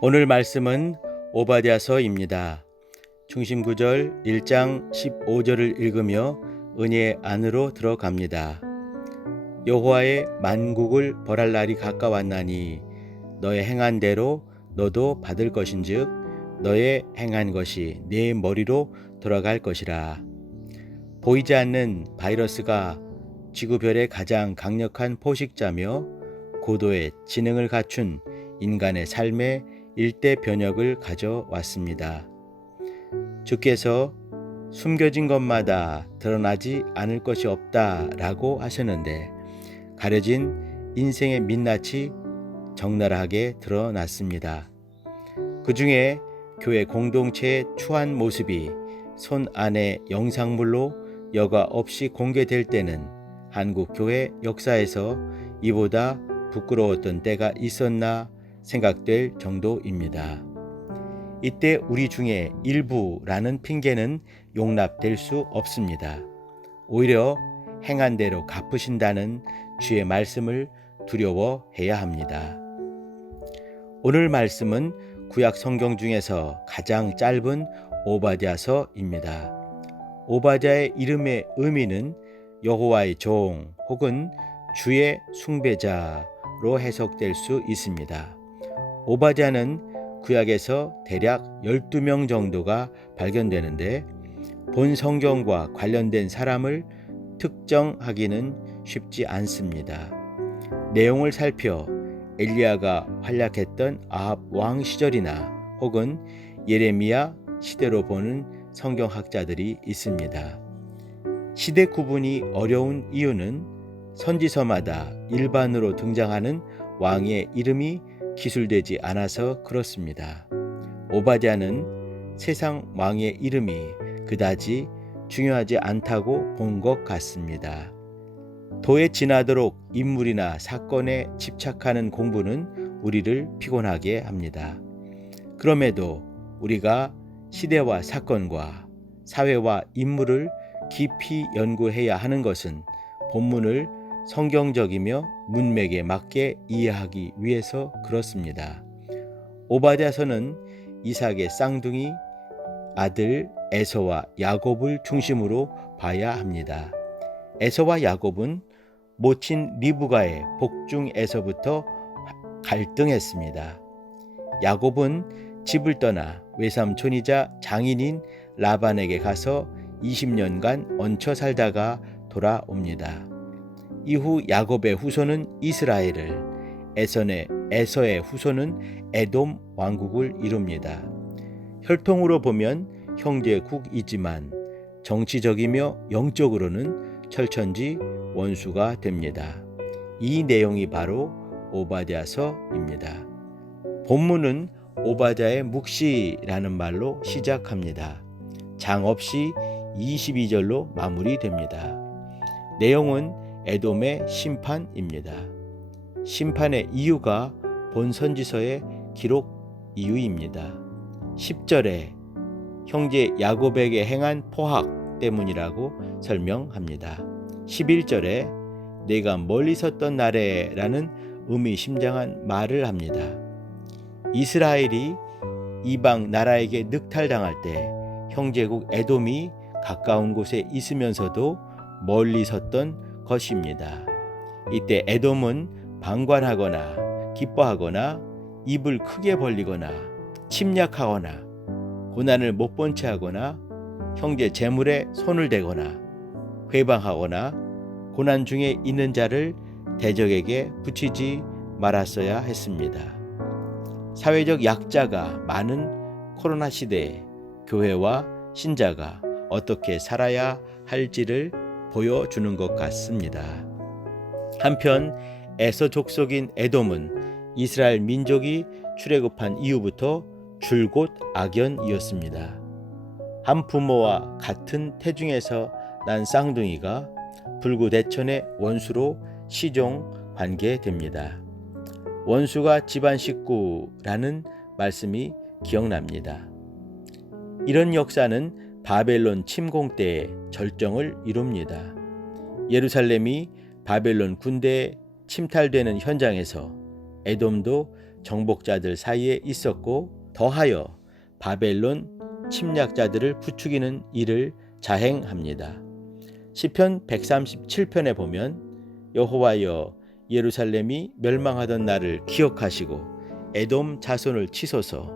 오늘 말씀은 오바댜서입니다. 중심 구절 1장 15절을 읽으며 은혜 안으로 들어갑니다. 여호와의 만국을 벌할 날이 가까웠나니 너의 행한 대로 너도 받을 것인즉 너의 행한 것이 네 머리로 돌아갈 것이라. 보이지 않는 바이러스가 지구별의 가장 강력한 포식자며 고도의 지능을 갖춘 인간의 삶에 일대 변혁을 가져왔습니다. 주께서 숨겨진 것마다 드러나지 않을 것이 없다라고 하셨는데 가려진 인생의 민낯이 적나라하게 드러났습니다. 그 중에 교회 공동체의 추한 모습이 손 안의 영상물로 여과 없이 공개될 때는 한국 교회 역사에서 이보다 부끄러웠던 때가 있었나 생각될 정도입니다. 이때 우리 중에 일부라는 핑계는 용납될 수 없습니다. 오히려 행한 대로 갚으신다는 주의 말씀을 두려워해야 합니다. 오늘 말씀은 구약 성경 중에서 가장 짧은 오바댜서입니다. 오바댜의 이름의 의미는 여호와의 종 혹은 주의 숭배자로 해석될 수 있습니다. 오바댜는 구약에서 대략 12명 정도가 발견되는데 본 성경과 관련된 사람을 특정하기는 쉽지 않습니다. 내용을 살펴 엘리야가 활약했던 아합 왕 시절이나 혹은 예레미야 시대로 보는 성경학자들이 있습니다. 시대 구분이 어려운 이유는 선지서마다 일반으로 등장하는 왕의 이름이 기술되지 않아서 그렇습니다. 오바댜는 세상 왕의 이름이 그다지 중요하지 않다고 본 것 같습니다. 도에 지나도록 인물이나 사건에 집착하는 공부는 우리를 피곤하게 합니다. 그럼에도 우리가 시대와 사건과 사회와 인물을 깊이 연구해야 하는 것은 본문을 성경적이며 문맥에 맞게 이해하기 위해서 그렇습니다. 오바댜서는 이삭의 쌍둥이 아들 에서와 야곱을 중심으로 봐야 합니다. 에서와 야곱은 모친 리브가의 복중에서부터 갈등했습니다. 야곱은 집을 떠나 외삼촌이자 장인인 라반에게 가서 20년간 얹혀 살다가 돌아옵니다. 이후 야곱의 후손은 이스라엘을, 에서의 후손은 에돔 왕국을 이룹니다. 혈통으로 보면 형제국이지만 정치적이며 영적으로는 철천지 원수가 됩니다. 이 내용이 바로 오바댜서입니다. 본문은 오바댜의 묵시라는 말로 시작합니다. 장 없이 22절로 마무리됩니다. 내용은 에돔의 심판입니다. 심판의 이유가 본 선지서의 기록 이유입니다. 10절에 형제 야곱에게 행한 포악 때문이라고 설명합니다. 11절에 내가 멀리 섰던 날에 라는 의미심장한 말을 합니다. 이스라엘이 이방 나라에게 늑탈당할 때 형제국 에돔이 가까운 곳에 있으면서도 멀리 섰던 것입니다. 이때 에돔은 방관하거나 기뻐하거나 입을 크게 벌리거나 침략하거나 고난을 못 본 채 하거나 형제 재물에 손을 대거나 회방하거나 고난 중에 있는 자를 대적에게 붙이지 말았어야 했습니다. 사회적 약자가 많은 코로나 시대에 교회와 신자가 어떻게 살아야 할지를 보여주는 것 같습니다. 한편 에서 족속인 에돔은 이스라엘 민족이 출애굽한 이후부터 줄곧 악연이었습니다. 한 부모와 같은 태중에서 난 쌍둥이가 불구대천의 원수로 시종 관계됩니다. 원수가 집안 식구라는 말씀이 기억납니다. 이런 역사는 바벨론 침공 때의 절정을 이룹니다. 예루살렘이 바벨론 군대에 침탈되는 현장에서 에돔도 정복자들 사이에 있었고 더하여 바벨론 침략자들을 부추기는 일을 자행합니다. 시편 137편에 보면 여호와여 예루살렘이 멸망하던 날을 기억하시고 에돔 자손을 치소서.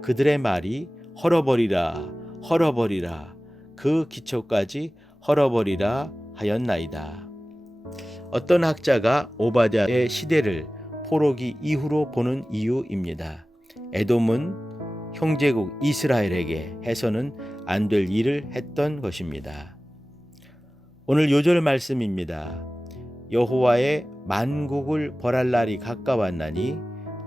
그들의 말이 헐어버리라 헐어버리라 그 기초까지 헐어버리라 하였나이다. 어떤 학자가 오바댜의 시대를 포로기 이후로 보는 이유입니다. 에돔은 형제국 이스라엘에게 해서는 안 될 일을 했던 것입니다. 오늘 요절 말씀입니다. 여호와의 만국을 벌할 날이 가까웠나니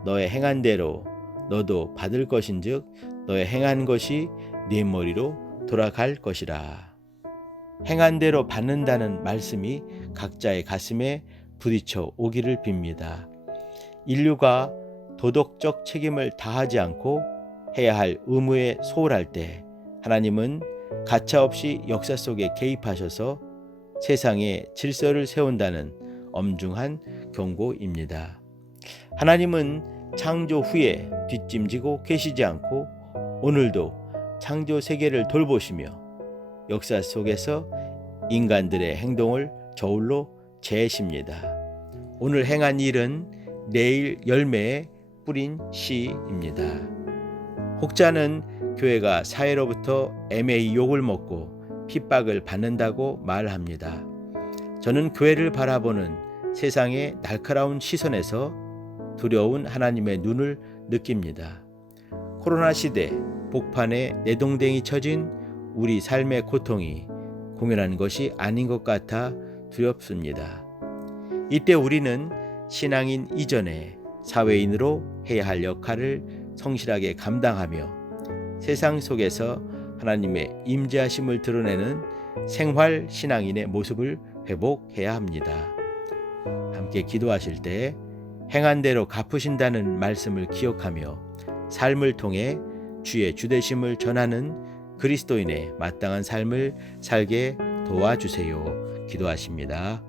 너의 행한 대로 너도 받을 것인즉 너의 행한 것이 네 머리로 돌아갈 것이라. 행한 대로 받는다는 말씀이 각자의 가슴에 부딪혀 오기를 빕니다. 인류가 도덕적 책임을 다하지 않고 해야 할 의무에 소홀할 때 하나님은 가차없이 역사 속에 개입하셔서 세상에 질서를 세운다는 엄중한 경고입니다. 하나님은 창조 후에 뒷짐지고 계시지 않고 오늘도 창조 세계를 돌보시며 역사 속에서 인간들의 행동을 저울로 재십니다. 오늘 행한 일은 내일 열매에 뿌린 씨입니다. 혹자는 교회가 사회로부터 애매히 욕을 먹고 핍박을 받는다고 말합니다. 저는 교회를 바라보는 세상의 날카로운 시선에서 두려운 하나님의 눈을 느낍니다. 코로나 시대 복판에 내동댕이 쳐진 우리 삶의 고통이 공연한 것이 아닌 것 같아 두렵습니다. 이때 우리는 신앙인 이전에 사회인으로 해야 할 역할을 성실하게 감당하며 세상 속에서 하나님의 임재하심을 드러내는 생활 신앙인의 모습을 회복해야 합니다. 함께 기도하실 때 행한 대로 갚으신다는 말씀을 기억하며 삶을 통해 주의 주되심을 전하는 그리스도인의 마땅한 삶을 살게 도와주세요. 기도하십니다.